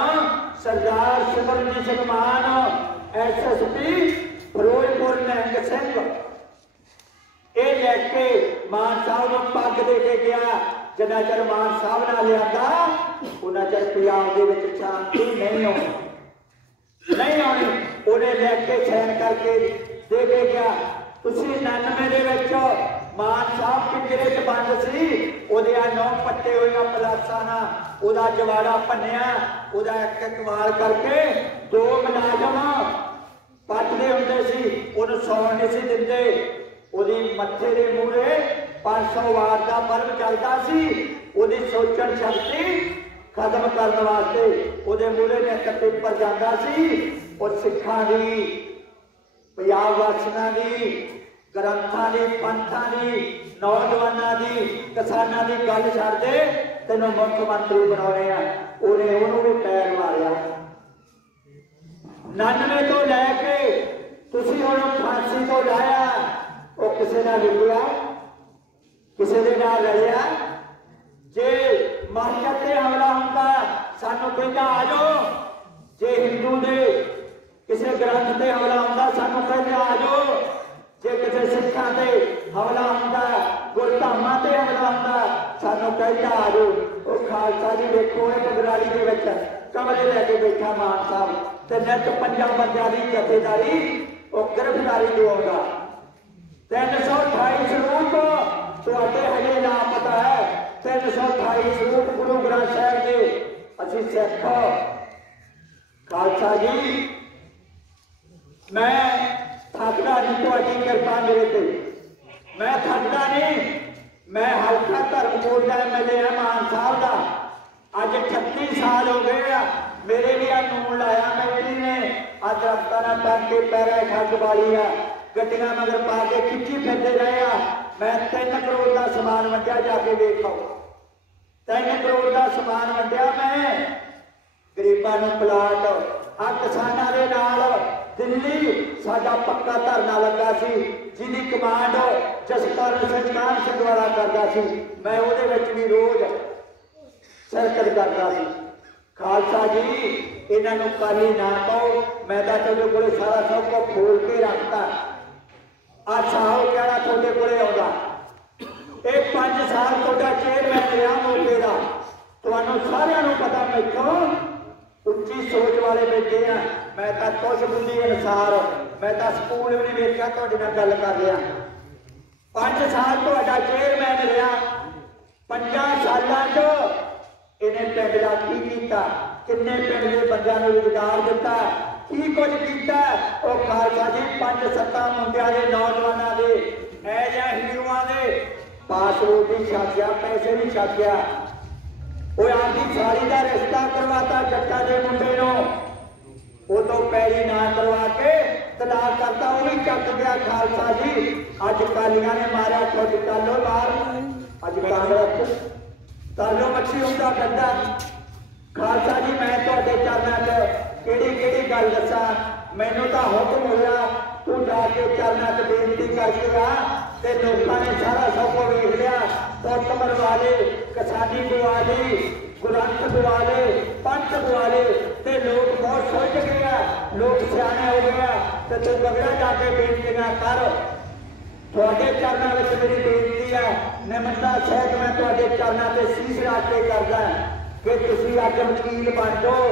सरदार सिमरनजीत सिंह मान SSP फिरोजपुर निहंग सिंह ये लैके मान साहब को पग दे के गया। जिन्ना चर मान साहब ना लिया उन्ना चर पंजाब दे विच शांति नहीं आनी उन्हें लैके साइन करके दे के गया। तुसीं 99 दे विच मान साहब पिंजरे च बंद सी उहदे 9 पट्टे हुए पलासा ना उहदा जवाड़ा भन्निया उहदा एक वाल करके 2 मुलाजम पटदे हुंदे सी उहनूं सौण नहीं सी दिंदे। उहदी मत्थे दे मूहरे 500 वार का पर्व चलता सी उहदी सोचण शक्ति खत्म करने वास्ते उहदे मूहरे ने एक पेपर जाता सी और सिखां दी पंजाब वासियां दी ग्रंथां दी पंथां दी नौजवानां दी किसानां दी गल छड्ड दे तैनूं मुख मंत्री बनाउणे आ उहने उहनूं भी पैर मारिया। 99 तो लैके तुसीं हुण फांसी तो लाया वो किसी ना विगड़िया किसी दे नाल लड़िया। जे मस्जिद ते हमला हुंदा सानूं कहंदा आ जाओ, जे हिंदू दे किसी ग्रंथ ते हमला हुंदा सानूं कहंदा आ जाओ, जे किसी सिखां ते हमला हुंदा गुरधामां ते हमला हुंदा सानूं कहंदा आ जाओ। वो खालसा जी देखो एक बगराड़ी दे विच कमरे लैके बैठा मान साहब ते नित 5 बंदियां दी जथेदारी वो गिरफ्तारी दवाउंदा। 328 स्वरूप तुहाडे हजे ना पता है 328 स्वरूप गुरु ग्रंथ साहिब दे असीं सिख खालसा जी मैं थकदा नहीं तुहाडी किरपा मेरे ते मैं थकदा नहीं। मैं हल्का धर्मकोट का MLA मान साहब का अज 38 साल हो गए मेरे भी नून लाया मिट्टी ने अज दफ्तर टंग के पैर ठग वाली है गड्डियां मगर पा के खिंची फिरते रहे मैं 3 करोड़ का समान वंडिया जाके देखो 3 करोड़ का समान वंडिया मैं गरीबां नूं प्लाट आ किसानां दे नाल दिल्ली साडा पक्का धरना लगा सी जिहदी कमांड जसकरण सिंह कान सिंह वाला करदा सी मैं उहदे विच भी रोज शिरकत करदा सी। खालसा जी इन्हां नूं काली ना पाओ मैं तां तुहाडे कोले सारा सब कुछ खोल के रखता साहब कहना थोड़े कोले आउंदा 5 साल तुहाडा चेयरमैन रहा मौके का तुहानूं सारिआं नूं पता मैथों उच्ची सोच वाले बैठे हैं। मैं तो कुछ बुद्धि अनुसार मैं तो स्कूल भी नहीं वेखिया तुहाडे नाल गल कर रहा 5 साल तुहाडा चेयरमैन रहा 5 सालां च इन्हें पिंड का की कीता किन्ने पिंड के बंदिआं नूं रोजगार दिता की कुछ किया। वो खालसा जी 5-7 मुंडिया के नौजवानों के ऐसा हीरोआं के पासपोर्ट नहीं छापिया पैसे नहीं छापिया वो आपकी साली का रिश्ता करवाता जट्टा के मुंडे नूं वो तो पैरी ना करवा के तलाक करता वो भी चक गया। खालसा जी अज कालियां ने मारा खुद कालो बाहर अज कांग्रेस कालो मच्छी होंदा गड्ढा। खालसा जी मैं तुहाडे चरणों च किहड़ी गल दसा मैनूं तां हुक्म होया तू जाके चरणों च बेनती करके आ ते लोकां ने सारा सब वेख लिया पुत मरवा ले किसानी गवा ली ग्रंथ गवा ले पंथ गवा ले ते लोग बहुत सोच गए लोग सियाने हो गए ते तू बगड़ा जाके बेनतियां कर। तुहाडे चरणों में मेरी बेनती है निमरता सहित मैं तुहाडे चरणों से शीश रख के करदा कि तुसीं अज वकील बन जाओ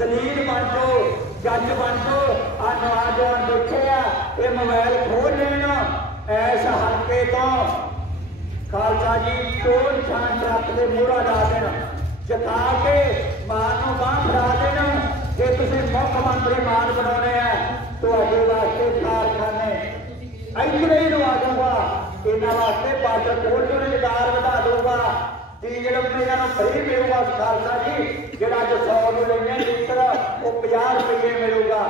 दलील बन जाओ जज बन जाओ। आ नौजवान बैठे ये मोबाइल खोल लेन इस हल्के तो खालसा जी चोर छान ट्रक के मोहरा ला देन जता के मान नूं बांह फड़ा देन जे तुसीं मुख मंत्री मान बनाउणे तुहाडे वास्ते कारखाने इधर ही लवा दूंगा इन्होंने वास्ते बार्डर खोल के रोजगार बढ़ा दूंगा डीजल इन्होंने फ्री मिलूगा। खालसा जी जोड़ा जो 100 में लेने लीटर वो 50 रुपये मिलेगा।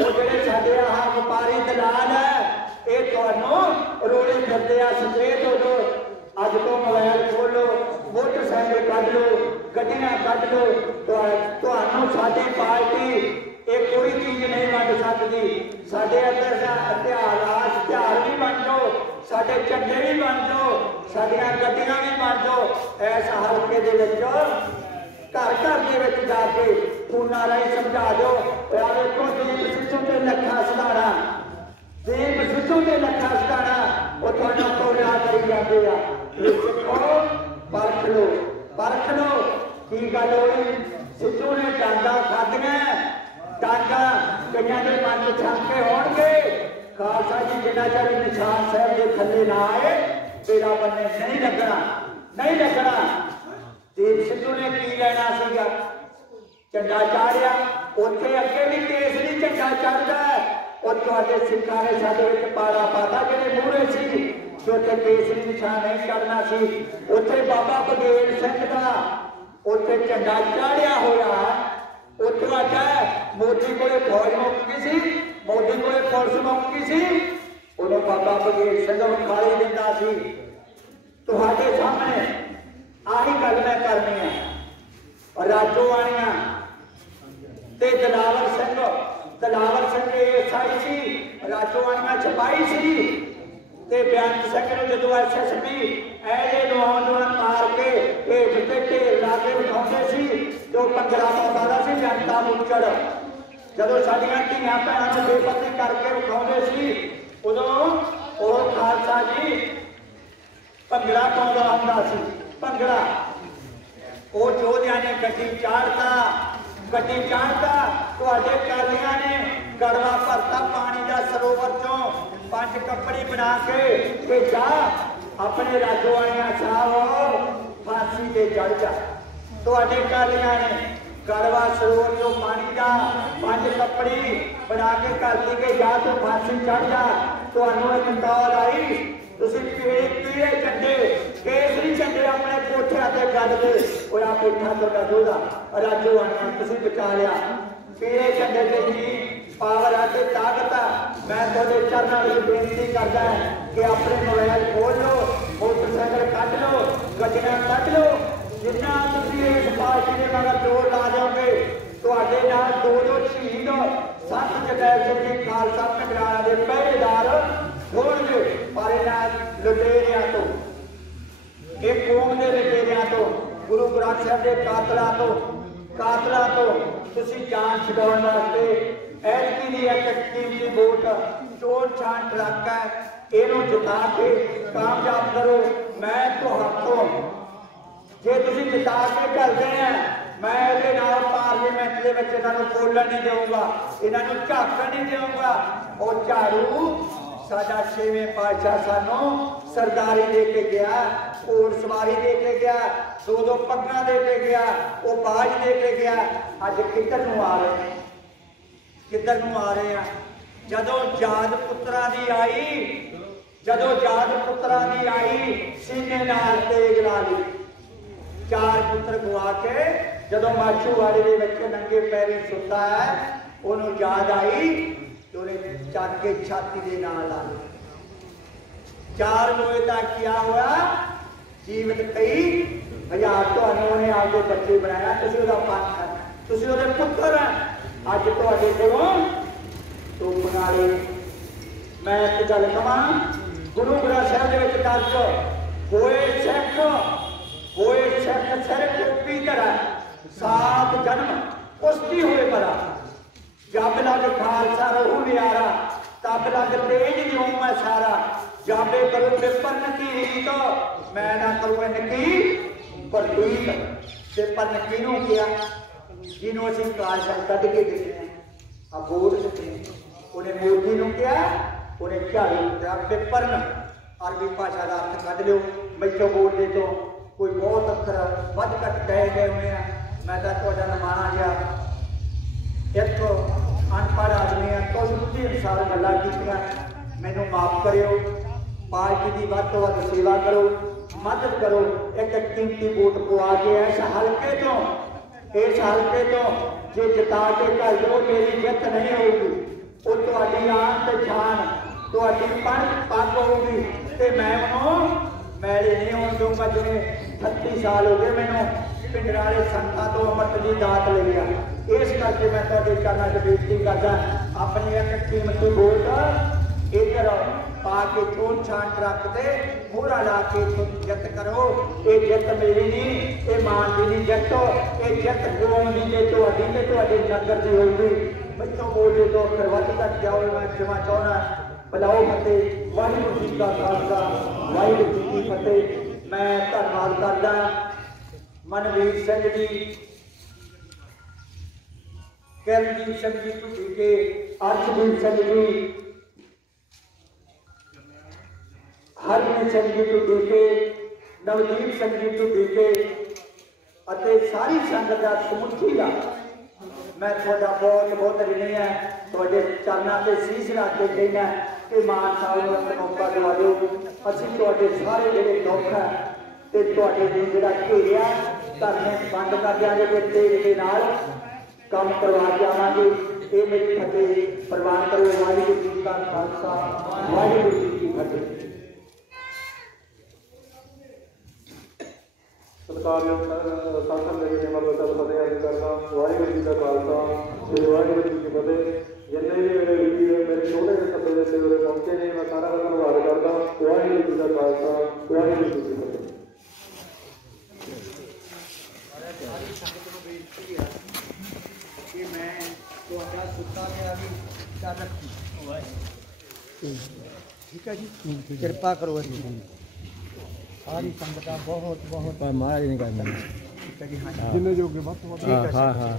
वो जोड़े साढ़े व्यापारी दलाल है ये तुहानूं रोले फिरदे सचेत हो दो अज तो मोबाइल खोलो मोटरसाइकिल कढ लो गड्डियां कढ लो तुहानूं साडी पार्टी ये कोई चीज नहीं वंड सकती। साडे इतिहास भी बन जाओ साडे झंडे भी बन जाओ साडियां गड्डियां भी बन जाओ इस हल्के दे विच घर घर के विच जाके फोना राही समझा दो। देखो दीप सिद्धू ते लखा सधारा, दीप सिद्धू ते लखा सधारा वो तुहानू कोला करी जाते आ। परख लो, परख लो की गल होई। सिद्धू ने डांगा खादियां, डांगा कईयां दे मन छाके होणगे। खालसा जी जिन्ना चਿਰ निशान साहब के थले ना आए तेरा बन्ने नहीं लगना, नहीं लगना। दीप सिद्धू ने की लेना सीगा, झंडा चाढ़िया। उत्थे अगे भी केसरी झंडा चढ़दा है और तुहाडे सिक्खां ने साडे विच पाड़ा पाता जिहड़े मूहरे सी कि उत्थे केसरी निशान नहीं चढ़ना सी। उत्थे बाबा बघेल सिंह दा उत्थे झंडा चाढ़िया होया। उत्थे आखिया मोदी कोले फौज मुक गई सी, मोदी कोले पुलिस मुक गई सी, उन्होंने बाबा बघेल सिंह विखाली दिंदा सी। तुहाडे सामने आही गल मैं करनी है। राजोआणियां ते दिलावर सिंह एएसआई सी, राजोआणियां सिपाही सी ते बेअंत सिंह नूं जदों एसएसपी ऐजे नौजवान मार के हेठ ते ढेर ला के विखाउंदे सी तो पंगड़ा पाउंदा सी जनता मुचड़। जदों साडीआं धीआं भैणां नूं बेपत्ती करके विखाउंदे सी उदों ओह खालसा जी भंगड़ा पाउंदा हुंदा सी। भंगड़ा वो योधिया ने गड्डी चाढ़ता, गड्डी चाढ़ता। तुहाडे कालियां ने गड़वा भरता पानी का सरोवर चों 5 कपड़ी बना के जा अपने राजोआणियां साहब फांसी ते चढ़ जा। तुहाडे कालियां ने गड़वा सरोवर चों पानी का 5 कपड़ी बना के करती के जा तू फांसी चढ़ जा। तुहानू एक कॉल आई, तुसीं पीले झंडे केसरी झंडे अपने कोठियां ते गड्ढदे होया कोठा तुहाडा जोधा राजोआणियां तुसीं बचा लिया। पीले झंडे ते की पावर है, ताकत है। मैं तुहाडे चरणों में बेनती करदा है कि अपने मोबाइल खोल लो, मोटरसाइकिल कट लो, गड्डियां कट लो। जिन्ना तुसीं इस पार्टी दे मगर जोर ला जाओगे तुहाडे नाल 2 शहीद संत जगैर सिंह जी खालसा पंगराला दे पहरेदार होणगे। पर इन्हां लुटेरियां तो, एक कौम के लुटेरियां तो, गुरु ग्रंथ साहिब के कातलां तो तुसीं जान छुड़ाउण वास्ते ऐतकी दी एक कीमती वोट चोर छान ट्रक है, इहनूं जिता के कामयाब करो। मैं तुहाडों जे तुसीं जिता के घलदे हैं मैं इहदे नाल पार्लीमेंट दे विच इन्हां नूं बोलण नहीं देऊंगा, इन्हां नूं झाकण नहीं देऊंगा। और झाड़ू साडा 6वें पातशाह सानू सरदारी दे के गया, घोड़ सवारी दे के गया, 2 पग्गां दे के गया, वो बाज दे के गया। अज किधर नूं आ रहे हैं, किधर नूं आ रहे हैं? जदों जाद पुत्रां दी आई, जदों जाद पुत्रां दी आई सीने नाल तेग ला ली। 4 पुत्र गवा के जदों माछूवाड़े दे विच नंगे पैरी सुता है उन्होंने याद आई तो उन्हें चक के छाती के नाल ला ली। 4 लोहे का किया हुआ जीवित कई हजार तुहानू उन्हें आपके बच्चे बनाया, तुसीं उहदा पंथ है, तुसीं उहदे पुत्तर है। अज तुहाडे कोलों तो बना ले। मैं एक गल कहां, गुरु ग्रंथ साहिब दे विच दर्ज होए सिख सिर टोपी धरा 7 जन्म कुश्ती हुए बड़ा। जब लग खालसा रहू नियारा तब लग तेज दियों मैं सारा। जाबे करो पेपर की रीत मैं ना करूँ इनकी प्रतीत। पेपर ने किनू किया जिन्हों असीं खालसा कढ़ के दिते हैं अबोर्ड दिते हैं। उन्हें मोदी नूं किया, उन्हें झाड़ू किया। पेपर न अरबी भाषा का अर्थ कढ़ लो, मैथों बोलने तो कोई बहुत अखर वध घट कहे गए हुए हैं। मैं तो तुहाडा नमाणा जिहा एक अनपढ़ आदमी है, कुछ बुद्धि अनुसार गल्लां कीतियां, मैनूं माफ करियो। पार्टी की वध तो वध सेवा करो, मदद करो। एक कीमती वोट पवा के इस हल्के तो जे जिता के घर जो मेरी जित नहीं होगी वो तुहाडी आन ते शान तुहाडी पग होगी ते मैं उन्होंने मैले नहीं होने दूंगा। जिन्हें 36 साल हो गए मैनू पिंडराले संतां तो अमृत की दात ले लिया। इस करके मैं तुहाडे चरणां 'च बेनती करदा अपनी एक कीमती वोट इधर पा के चोन छान ट्रक से मोहरा ला के जित करो। ये जित मेरी नहीं, ये मान दी नहीं, जित ये जित कौम की जे तुहाडी ते तुहाडे नगर की होगी मैनों बोले तो अखर वध तक जाओ मैं क्षमा चाहना बुलाओ फतेह वाहिगुरू जी का खालसा वाहिगुरू जी की फतेह। मैं धन्यवाद करदा मनवीर सिंह जी किरणजीत सिंह जी ढुडी के अर्शदीप सिंह जी हरमन सिंह जी ढुडी के नवदीप सिंह जी ढुडी के ਅਤੇ ਸਾਰੀ ਸੰਗਤ ਦਾ ਸਮੁੱਚੀ ਦਾ मैं थोड़ा बहुत बहुत ऋणी है थोड़े चरणों से शीश रख के कहना कि मान साहब को मौका दवा दो असं थोड़े सारे जोड़े दुख है तो थोड़े जो घेरिया धरने बंद कर देंगे तेज के नाल काम करवा जावांगे ये मेरी फतेह प्रवान करो। वाहिगुरू जी का खालसा वाहिगुरू जी की फतेह। सरकार शासन मेरी निमल वचन फतेह अर्ज करना वाहिगुरू जी का खालसा श्री वाहिगुरू जी की फतेह। जिन्ने भी मेरे वीर मेरे छोटे से सत्ते देते हुए पहुंचे ने मैं सारा का धन्यवाद करता वाहिगुरू जी का खालसा वाहिगुरू जी की फतेह। ठीक है जी कृपा करो सारी संगत का बहुत बहुत महाराज नहीं करना ठीक है जी हाँ जिन्हें जोगे बस हाँ हाँ हाँ हाँ